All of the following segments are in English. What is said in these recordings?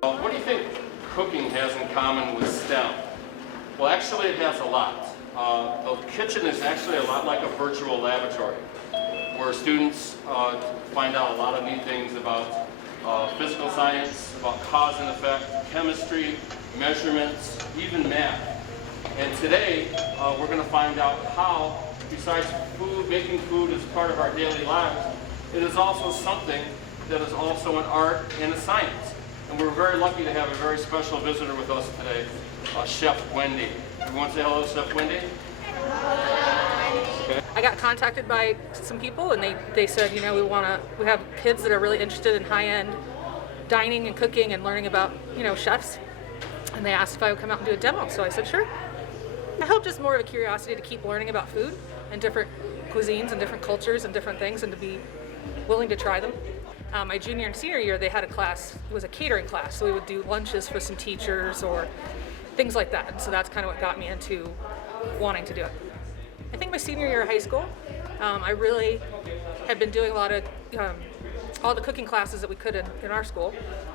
What do you think cooking has in common with STEM? Well, actually it has a lot. The kitchen is actually a lot like a virtual laboratory where students find out a lot of neat things about physical science, about cause and effect, chemistry, measurements, even math. And today we're going to find out how, besides food, making food is part of our daily lives, it is also something that is also an art and a science. And we're very lucky to have a very special visitor with us today, Chef Wendy. Everyone say hello to Chef Wendy? Okay. I got contacted by some people and they said, you know, we have kids that are really interested in high-end dining and cooking and learning about, you know, chefs. And they asked if I would come out and do a demo. So I said, sure. I hope just more of a curiosity to keep learning about food and different cuisines and different cultures and different things and to be willing to try them. My junior and senior year, they had a class, it was a catering class, so we would do lunches for some teachers or things like that. And so that's kind of what got me into wanting to do it. I think my senior year of high school, I really had been doing a lot of, all the cooking classes that we could in our school,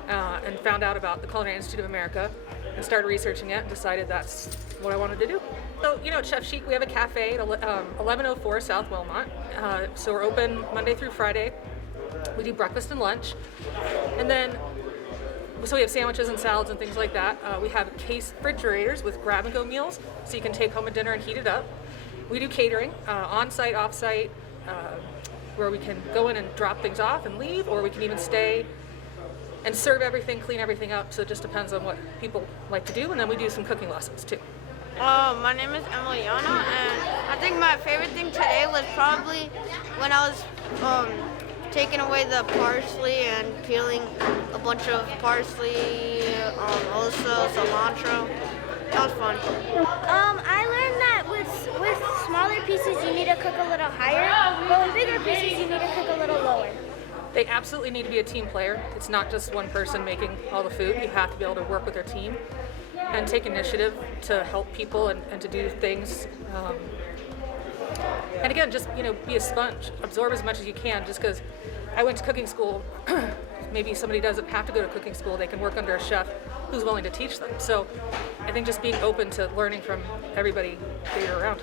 and found out about the Culinary Institute of America and started researching it and decided that's what I wanted to do. So, you know, at Chef Chic, we have a cafe at 1104 South Wilmot. So we're open Monday through Friday. We do breakfast and lunch. And then, so we have sandwiches and salads and things like that. We have case refrigerators with grab-and-go meals, so you can take home a dinner and heat it up. We do catering, on-site, off-site, where we can go in and drop things off and leave, or we can even stay and serve everything, clean everything up. So it just depends on what people like to do. And then we do some cooking lessons too. My name is Emiliana, and I think my favorite thing today was probably when I was taking away the parsley and peeling a bunch of parsley, also cilantro. That was fun. I learned that with smaller pieces you need to cook a little higher, but with bigger pieces you need to cook a little lower. They absolutely need to be a team player. It's not just one person making all the food. You have to be able to work with their team and take initiative to help people and to do things. And again, just, you know, be a sponge. Absorb as much as you can. Just because I went to cooking school, maybe somebody doesn't have to go to cooking school. They can work under a chef who's willing to teach them. So I think just being open to learning from everybody that you're around.